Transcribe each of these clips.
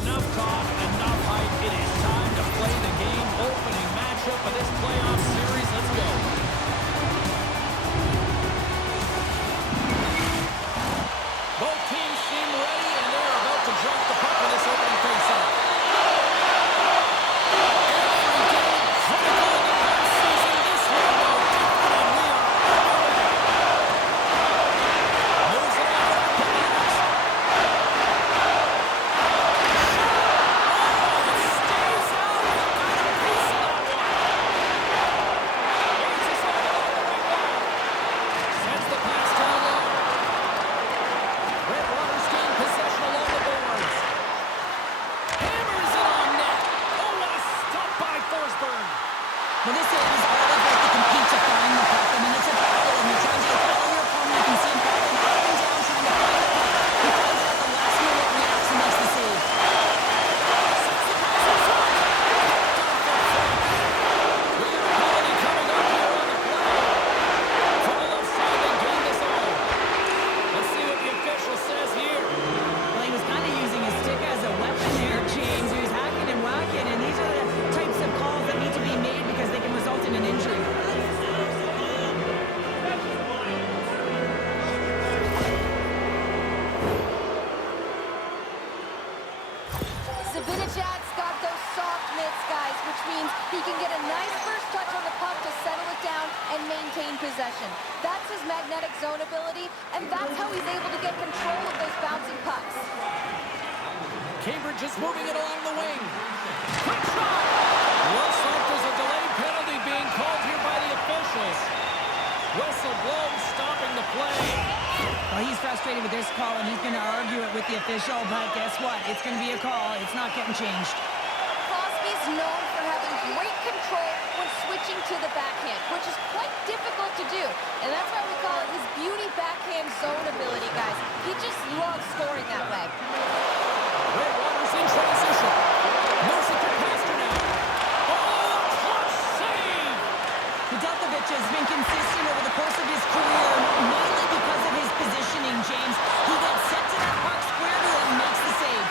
Enough talk, enough hype. It is time to play the game. Opening matchup of this playoff series. Let's go. Both teams seem ready, and they're about to drop the puck in this opening faceoff. Every game critical in the postseason. This one, no different, and we are underway. Moves it on over to Peters. Oh, it stays out. We got a piece of that one. Here's his own on the wing line. Sends the pass down low. Red Waters gain possession along the boards. Hammers it on net. Oh, what a stop by Forsberg. Well, this is all about to compete to find the puck. I mean, it's a battle, and you're trying to follow your opponent. You can see him falling up and down trying to find the puck. He finds it at the last minute, reacts and makes the save. Sends the pass inside. Picked off in front. We got a penalty coming up here on the play. From the left side, they gain the zone. Let's see what the official says here. Well, he was kind of using his stick as a weapon there, James. He was hacking and whacking, and these are the types of calls that need to be made because they can result in an injury. Zibanejad's got those soft mitts, guys, which means he can get a nice first touch on the puck to settle it down and maintain possession. That's his magnetic zone ability, and that's how he's able to get control of those bouncing pucks. Cambridge is moving it along the wing. Quick shot! Looks like there's a delayed penalty being called here by the officials. Whistle blows, stopping the play. Well, he's frustrated with this call, and he's going to argue it with the official, but guess what? It's going to be a call. It's not getting changed. Crosby's known for having great control when switching to the backhand, which is quite difficult to do. And that's why we call it his beauty backhand zone ability, guys. He just loves scoring that way. Red Waters in transition. Moves it to Pasternak. Oh, clutch save! Nedeljkovic has been consistent over the course of his career, mainly because of his positioning, James. He gets set to that puck square to it and makes the save.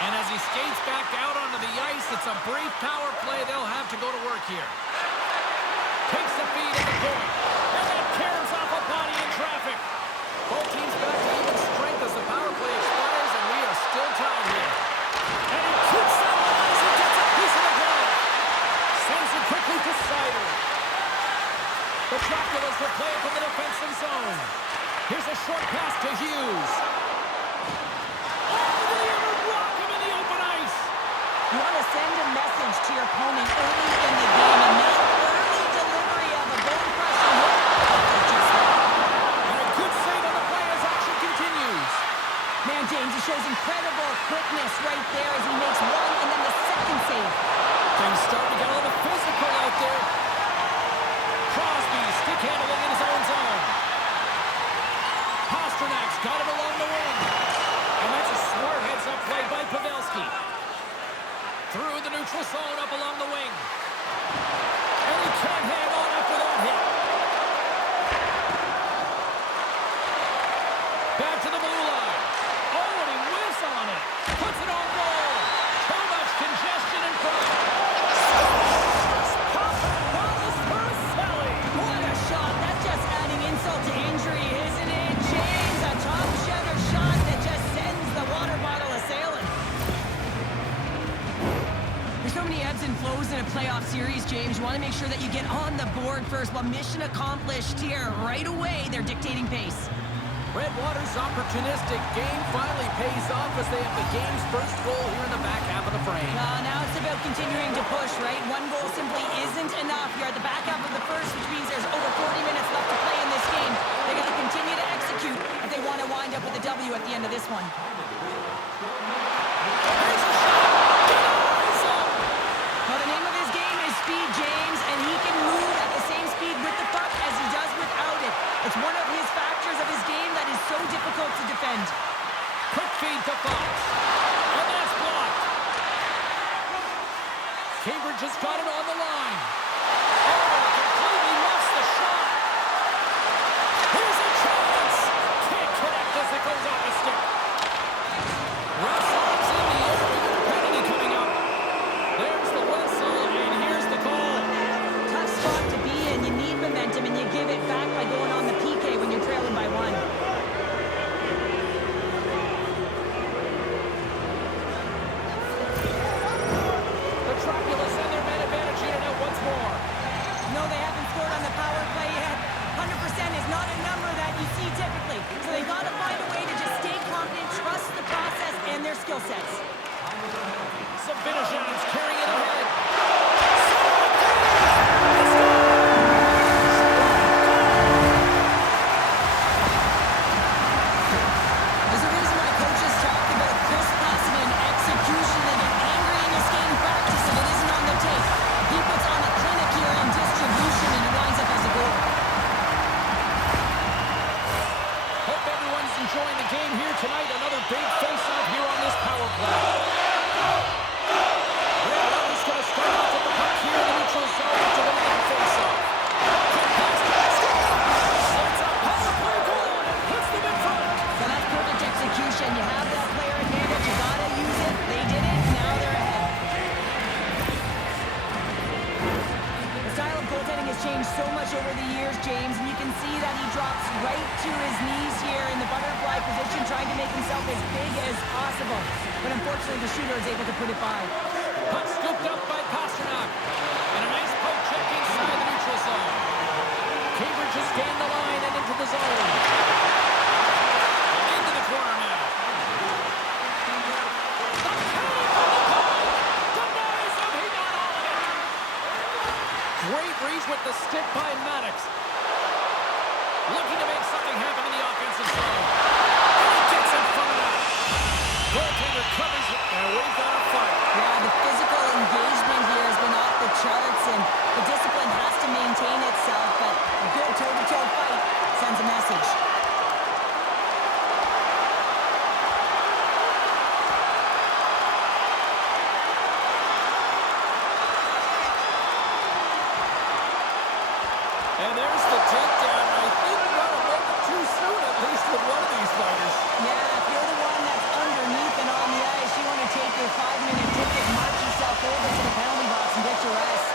And as he skates back out onto the ice, it's a brief power play. They'll have to go to work here. Takes the feed at the point. And that caroms off a body in traffic. Both teams back to even strength as the power play expires, and we are still tied here. And he keeps that line as he gets a piece of the glove. Sends it quickly to Sider. The Dracula's will play it from the defensive zone. Here's a short pass to Hughes. Oh, they ever rock him in the open ice. You want to send a message to your opponent early in the game, and that early delivery of a bone-crushing hit. And a good save on the play as action continues. Man, James, he shows incredible quickness right there as he makes one and then the second save. Things starting to get a little physical out there. Crosby stick handling in his own zone. Pasternak's got it along the wing. And that's a smart heads-up play by Pavelski. Through the neutral zone up along the wing. And he can't hang on after that hit. Back to the blue line. Oh, and he whiffs on it. Puts it on goal. Too much congestion in front. Pop that ball for Selly. What a shot. That's just adding insult to injury, isn't it, James? A top-shutter shot that just sends the water bottle a-sailing. There's so many ebbs and flows in a playoff series, James. You want to make sure that you get on the board first. Well, mission accomplished here. Right away, they're dictating pace. Red Waters' opportunistic game finally pays off as they have the game's first goal here in the back half of the frame. Now it's about continuing to push, right? One goal simply isn't enough. You're at the back half of the first, which means there's over 40 minutes left to play in this game. They're going to continue to execute if they want to wind up with a W at the end of this one. Here's a shot. Denies him. Well, the name of his game is speed, James, and he can move at the same speed with the puck as he does without it. It's one of his factors of his game that is so difficult to defend. Quick feed to Fox. And that's blocked. Cambridge has got it on the line. Oh, completely missed the shot. Here's a chance. Can't connect as it goes off the stick. Russell's in the area. game here tonight. Another big face-off here on this power play. They're just going to start off with the puck here in the neutral zone to win that face-off. Quick pass to score. It's a power play goal. Puts them in front. So that's perfect execution. You have that player advantage. You got to use it. They did it. Now they're ahead. The style of goaltending has changed so much over the years, James, and you can see that he drops right to his knees here in the butterfly position, trying to make himself as big as possible. But unfortunately, the shooter is able to put it by. Puck scooped up by Pasternak. And a nice poke check inside the neutral zone. Cambridge has gained the line and into the zone. Into the corner now. The penalty for the goal. Denies him. He got all of it. Great reach with the stick by Maddox. Looking to make something happen in the offensive zone. And he gets in front of that. Goaltender covers it, and we've got a fight. Yeah, the physical engagement here has been off the charts, and the discipline has to maintain itself, but a good toe-to-toe fight sends a message. And there's the takedown. I think not a moment too soon, at least with one of these fighters. Yeah, if you're the one that's underneath and on the ice, you want to take your 5-minute ticket, march yourself over to the penalty box and get your rest.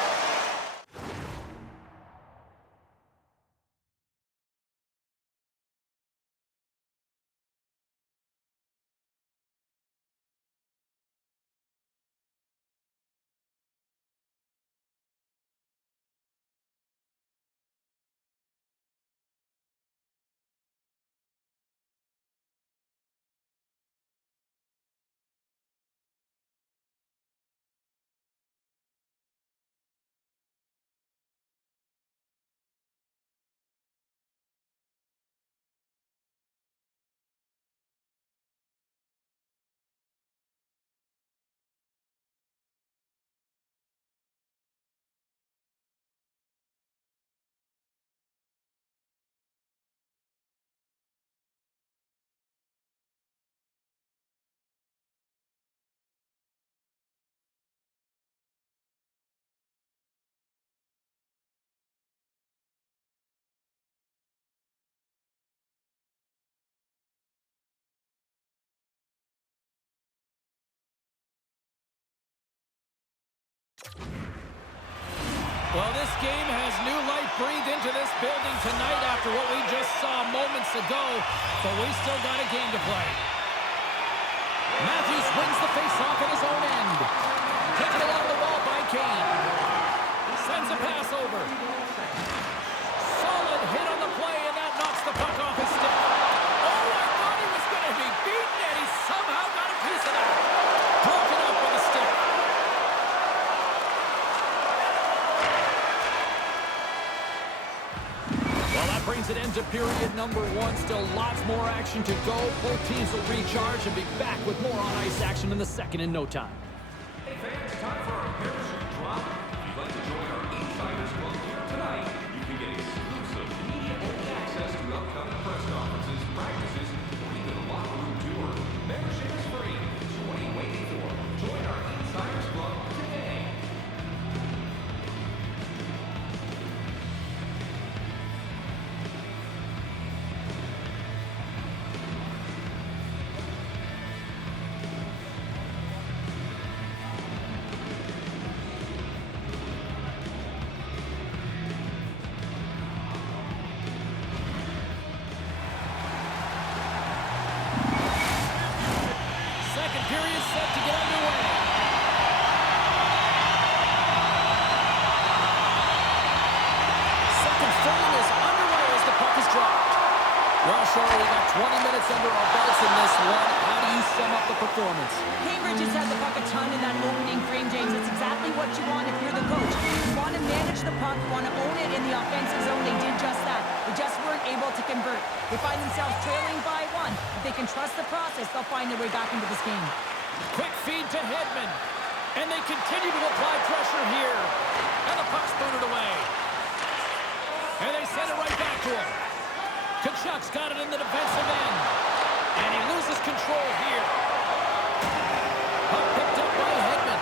Well, this game has new life breathed into this building tonight after what we just saw moments ago, but we still got a game to play. Matthews wins the face-off at his own end. Taken along the wall by Kane. Sends a pass over. Solid hit on the play, and that knocks the puck off his stick. Oh, I thought he was going to be beaten, and he somehow got a piece of that. Broken up with a stick. Well, that brings an end to period number one. Still lots more action to go. Both teams will recharge and be back with more on-ice action in the second in no time. Hey fans, time for our parachute drop. If you'd like to join our Insiders Club here tonight, you can get exclusive media-only access to upcoming press conferences, practices, or even a locker room tour. Membership is free. So what are you waiting for? Join our Insiders Club today. Second period set to get underway. Second frame is underway as the puck is dropped. Well, Shirley, we got 20 minutes under our belts in this one. How do you sum up the performance? Cambridge has had the puck a ton in that opening frame, James. It's exactly what you want if you're the coach. You want to manage the puck, you want to own it in the offensive zone. They did just that. They just weren't able to convert. They find themselves trailing by one. If they can trust the process, they'll find their way back into this game. Quick feed to Hedman. And they continue to apply pressure here. And the puck's booted away. And they send it right back to him. Kachuk's got it in the defensive end. And he control here. Puck picked up by Hedman.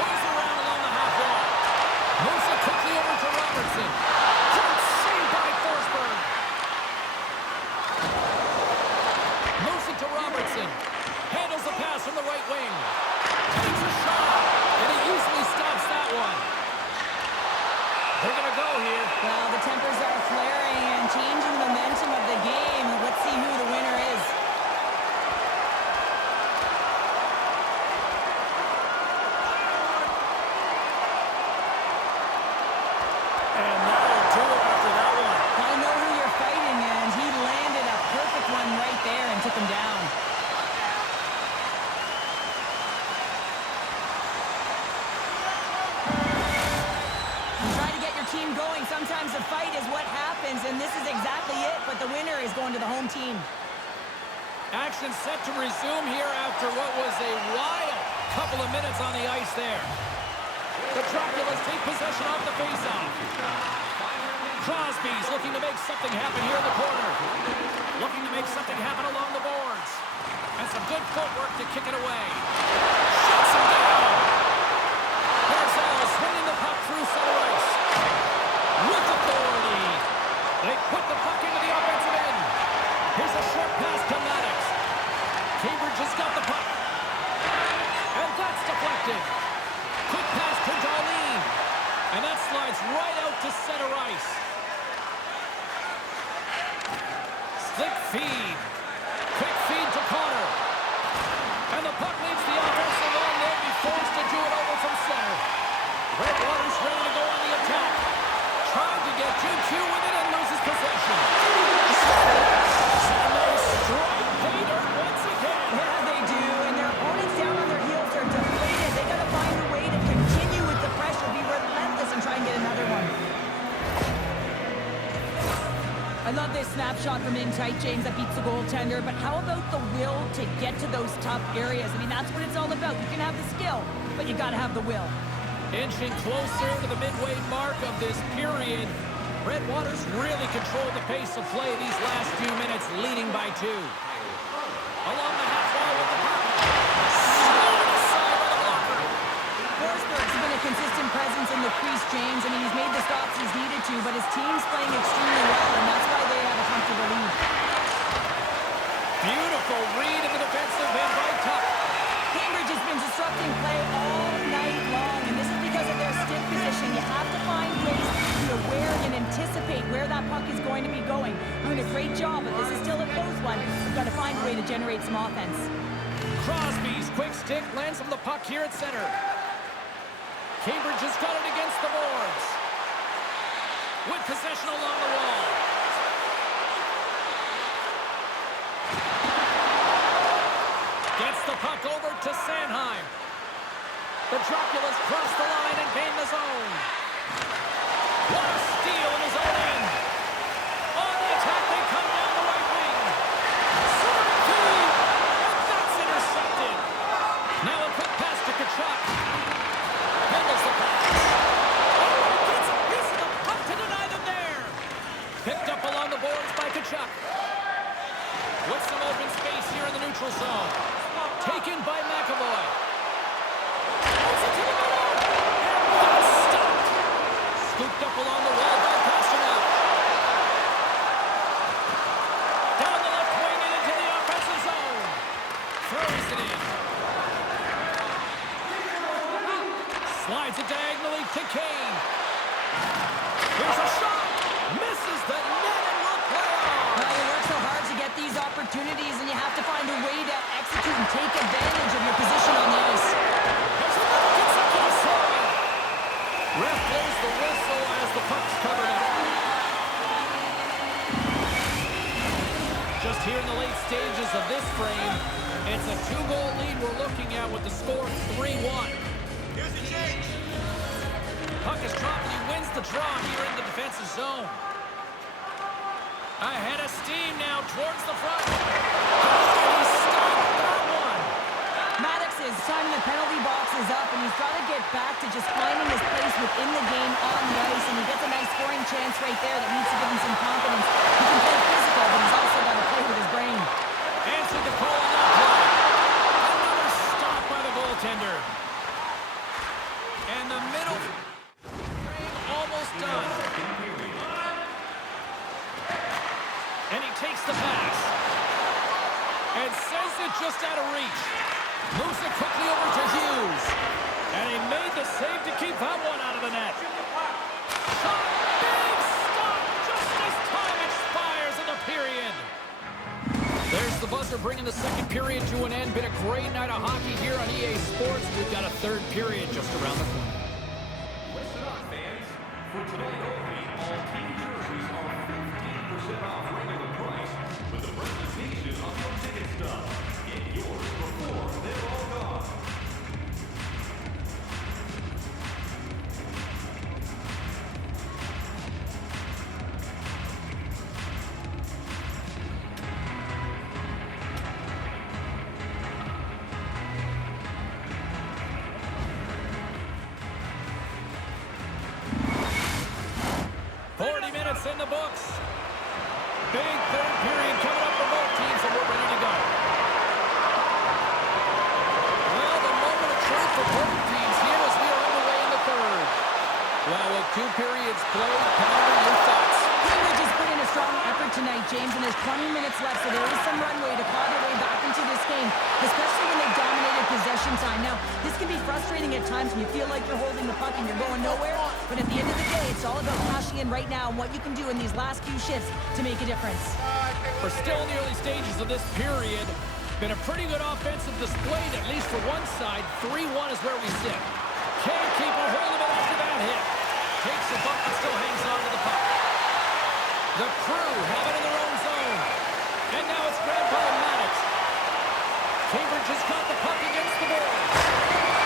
Moves around along the half wall. Moves it quickly over to Robertson. Great save by Forsberg. Moves it to Robertson. Handles the pass from the right wing. Takes a shot. And he easily stops that one. They're going to go here. Well, the tempers are flaring and changing the momentum of the game. Let's see who the winner is. And that'll do it after that one. I know who you're fighting, and he landed a perfect one right there and took him down. Team going. Sometimes a fight is what happens, and this is exactly it, but the winner is going to the home team. Action set to resume here after what was a wild couple of minutes on the ice there. The Dracula's take possession off the faceoff. Crosby's looking to make something happen here in the corner. Looking to make something happen along the boards. And some good footwork to kick it away. Shuts him down. Barzal swinging the puck through center ice. With authority. They put the puck into the offensive end. Here's a short pass to Maddox. Cambridge has got the puck. And that's deflected. Quick pass to Darlene. And that slides right out to center ice. Slick feed. Quick feed to Connor. And the puck leaves the offensive end. They'll be forced to do it over from center. Redwater's ready to go on the attack. Trying to get 2-2 with it and loses possession. And they strike pay dirt once again. Yeah, they do, and their opponents down on their heels are deflated. They got to find a way to continue with the pressure, be relentless, and try and get another one. I love this snapshot from in tight, James, that beats the goaltender, but how about the will to get to those tough areas? I mean, that's what it's all about. You can have the skill, but you got to have the will. Inching closer to the midway mark of this period. Redwater's really controlled the pace of play these last few minutes, leading by 2. Along the half wall with the puck. Slid aside by the blocker. Forsberg's been a consistent presence in the crease, James. I mean, he's made the stops he's needed to, but his team's playing extremely well, and that's why they have a comfortable lead. Beautiful read in the defensive end by Tuck. Cambridge has been disrupting play all night long, and this is because of their stiff position. You have to find ways to be aware and anticipate where that puck is going to be going. Doing a great job, but this is still a close one. You've got to find a way to generate some offense. Crosby's quick stick lands from the puck here at center. Cambridge has got it against the boards. With possession along the wall. Gets the puck over to Sanheim. The Dracula's crossed the line and gained the zone. What a steal in his own end. On the attack, they come down the right wing. Serving feed, and that's intercepted. Now a quick pass to Kachuk. Handles the pass. Oh, gets a piece of the puck to deny them there. Picked up along the boards by Kachuk. With some open space here in the neutral zone. Taken by McAvoy. Puts it to the middle. And that's stopped. Scooped up along the wall by Pasternak. Down the left wing and into the offensive zone. Throws it in. Slides it diagonally to Kane. Here's a shot. Misses the net and will play on. Well, you work so hard to get these opportunities, and you have to find a way to execute and take advantage of your position on the ice. There's another consecutive save. Ref blows the whistle as the puck's covered up. Just here in the late stages of this frame, it's a 2-goal lead we're looking at with the score 3-1. Here's the change. Puck is dropped and he wins the draw here in the defensive zone. Ahead of steam now towards the front. He stopped that one. Maddox's time in the penalty box is up, and he's got to get back to just finding his place within the game on the ice, and he gets a nice scoring chance right there that needs to give him some confidence. He can play physical, but he's also got to play And he takes the pass. And sends it just out of reach. Moves it quickly over to Hughes. And he made the save to keep that one out of the net. Shot, big stop, just as time expires in the period. There's the buzzer bringing the second period to an end. Been a great night of hockey here on EA Sports. We've got a third period just around the corner. Listen up, fans. For tonight only, all team jerseys are 15% off regular price with the presentation of your ticket stub. Get yours before they're all gone. In the books. Big third period coming up for both teams, and we're ready to go. Well, the moment of truth for both teams here as we are underway in the third. Well, with 2 periods played, Pounder, your thoughts? Cambridge has put in a strong effort tonight, James, and there's 20 minutes left, so there is some runway to claw their way back into this game, especially when they've dominated possession time. Now, this can be frustrating at times when you feel like you're holding the puck and you're going nowhere, but at the end of the day, it's all about cashing in right now and what you can do in these last few shifts to make a difference. We're still in the early stages of this period. Been a pretty good offensive display, at least for one side. 3-1 is where we sit. Can't keep a hold of it after that hit. Takes a bump and still hangs on to the puck. The Crew have it in their own zone. And now it's grabbed by Maddox. Cambridge has got the puck against the boards.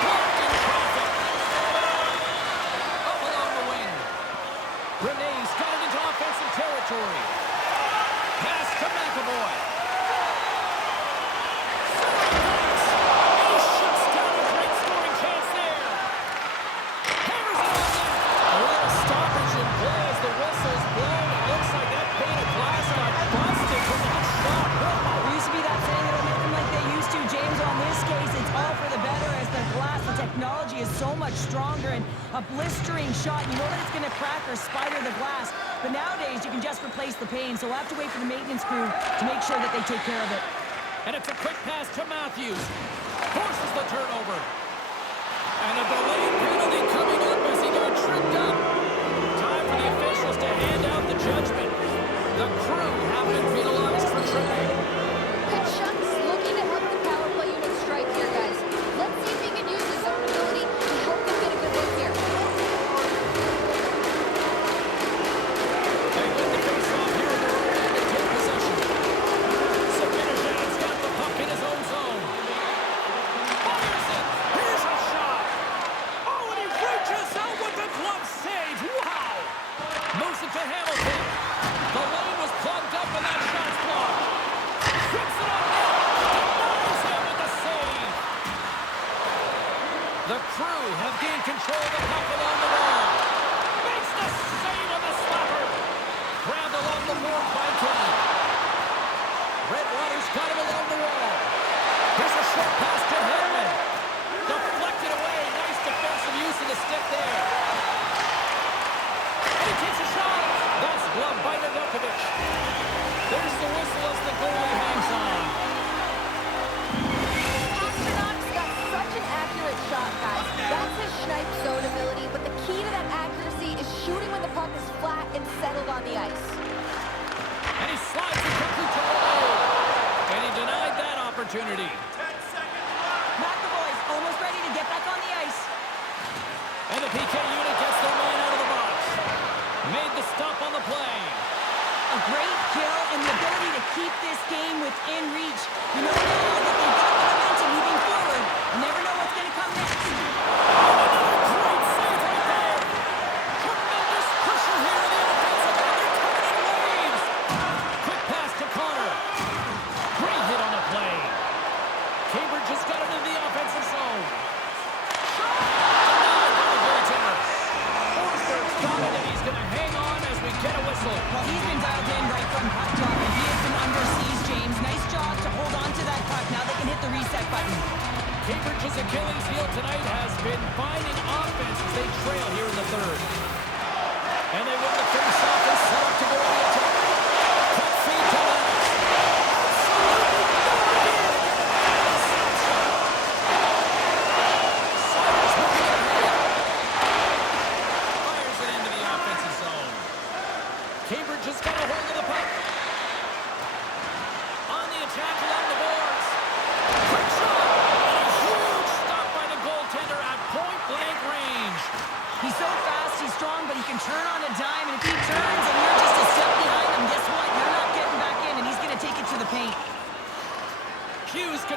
Blocked in traffic. Up along the wing. Renee's got it into offensive territory. Pass to McAvoy. He shuts down a great scoring chance there. Hammers it on net. A little stoppage in play as the whistle's blown. It looks like that pane of glass got busted from that shot. There used to be that saying, it'll make them like they used to, James. On this case, it's all for the better as the glass, the technology is so much stronger, and a blistering shot, you know that it's going to crack or spider the glass, but nowadays you can just replace the pane, so we'll have to wait for the maintenance crew to make sure that they take care of it. And it's a quick pass to Matthews. Forces the turnover. And a delayed penalty coming up as he got tripped up. Time for the officials to hand out the judgment. The Crew have been penalized for tripping. Kachuk's looking to help the power play unit strike here, guys. Let's see if he can use his zone ability to help them get a good look here. They win the face-off here in their own end to take possession. Sabinajad's got the puck in his own zone. Fires it. Here's a shot. Oh, and he reaches out with the glove save. Wow. Moves it to Hamilton. The lane was plugged up and that shot's blocked. Flips it on net. Denies him with the save. The Crew have gained control of the puck along the wall. Makes the save on the slapper. Grabbed along the board by Kenny. Redwater's got him along the wall. Here's a short pass to Hedman. Deflected away. Nice defensive use of the stick there. And he takes a shot. That's gloved by Nedeljkovic. There's the whistle as the goalie hangs on. Astronauts got such an accurate shot, guys. That's his snipe zone ability, but the key to that accuracy is shooting when the puck is flat and settled on the ice. And he slides it quickly to the lane. And he denied that opportunity. 10 seconds left. McAvoy's almost ready to get back on the ice. And the PK unit gets their man out of the box. Made the stop on the play. A great kill and the ability to keep this game within reach. You know now that they've got the momentum moving forward. You never know what's going to come next. Great save right there. Tremendous pressure here in the offensive end. They're coming in waves. Quick pass to Connor. Great hit on the play. Cambridge has got it into the offensive zone. Denied by the goaltender. Forsberg's got it, and he's going to hang on as we get a whistle. Well, he's been dialed in right from puck drop, and he has been under siege, James. Nice job to hold on to that puck. Now they can hit the reset button. Cambridge's Achilles heel tonight has been finding offense as they trail here in the third. And they win the face-off and set up to go to the attack. Quick feed to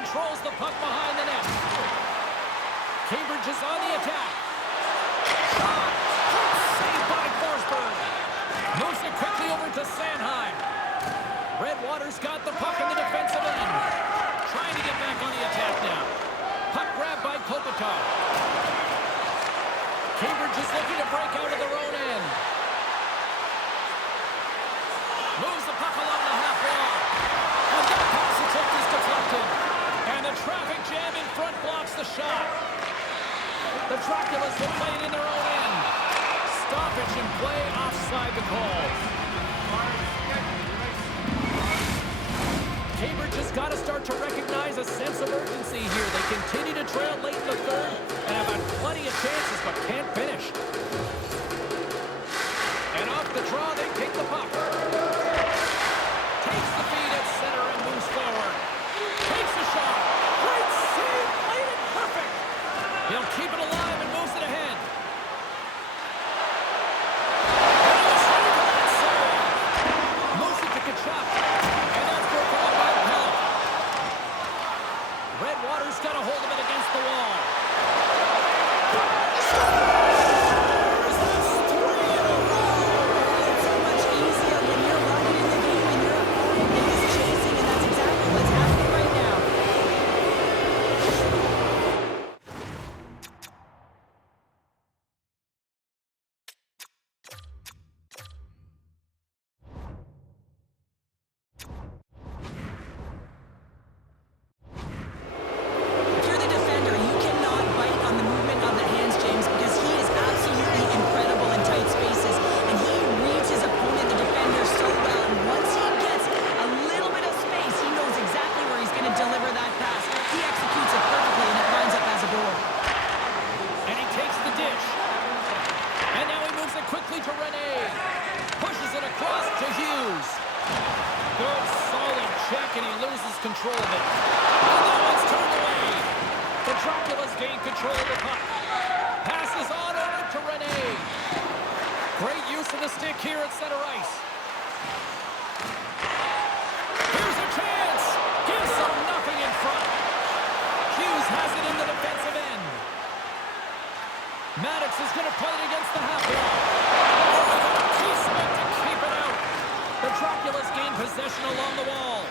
controls the puck behind the net. Cambridge is on the attack. Shot! Saved by Forsberg. Moves it quickly over to Sanheim. Redwater's got the puck in the defensive end. Trying to get back on the attack now. Puck grabbed by Kopitar. Cambridge is looking to break out of their own end. Moves the puck along the half wall. And that pass attempt is deflected. And the traffic jam in front blocks the shot. The Draculas will play it in their own end. Stoppage in play offside the call. Cambridge has got to start to recognize a sense of urgency here. They continue to trail late in the third and have had plenty of chances but can't finish. And off the draw, they take the puck. Takes the feed at center and moves forward. Takes the shot. Great save. Played it perfect. He'll keep it alive and moves it ahead. And a save for that save. Moves it to Kachuk. And that's broken up by Pelt. Redwater's got a hold of it against the wall. And he loses control of it. And that one's turned away. The Draculas gain control of the puck. Passes on over to Rene. Great use of the stick here at center ice. Here's a chance. Gives them nothing in front. Hughes has it in the defensive end. Maddox is going to play it against the half wall. He's meant to keep it out. The Draculas gain possession along the wall.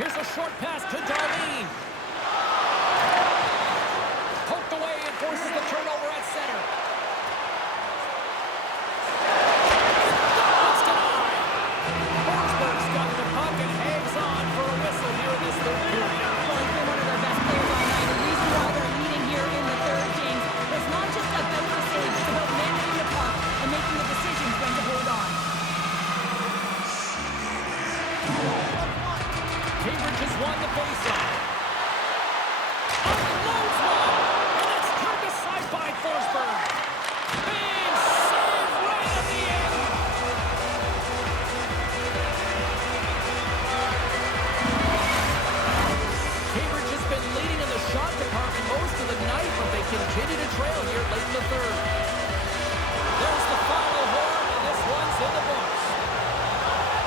Here's a short pass to Darlene. Poked away and forces the turnover at center. That's denied. Forsberg's got the puck and hangs on for a whistle here in this third period. Well, he's been one of their best players all night. The reason why they're leading here in the third, James, it's not just about the saves. It's about managing the puck and making the decisions when to hold on. Cambridge has won the faceoff. Unloads one, and it's turned aside by Forsberg. Big save right at the end. Cambridge has been leading in the shot department most of the night, but they continue to trail here late in the third. There's the final horn, and this one's in the books.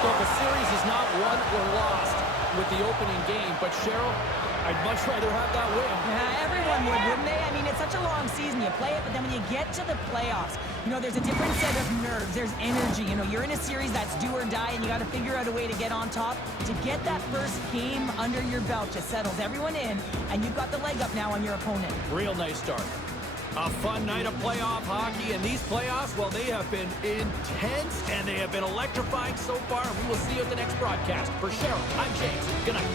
So the series is not won or lost with the opening game, but Cheryl, I'd much rather have that win. Yeah, everyone would, wouldn't they? I mean, it's such a long season. You play it, but then when you get to the playoffs, you know, there's a different set of nerves. There's energy. You know, you're in a series that's do or die, and you got to figure out a way to get on top. To get that first game under your belt just settles everyone in, and you've got the leg up now on your opponent. Real nice start. A fun night of playoff hockey, and these playoffs, well, they have been intense, and they have been electrifying so far, and we will see you at the next broadcast. For Cheryl, I'm James. Good night.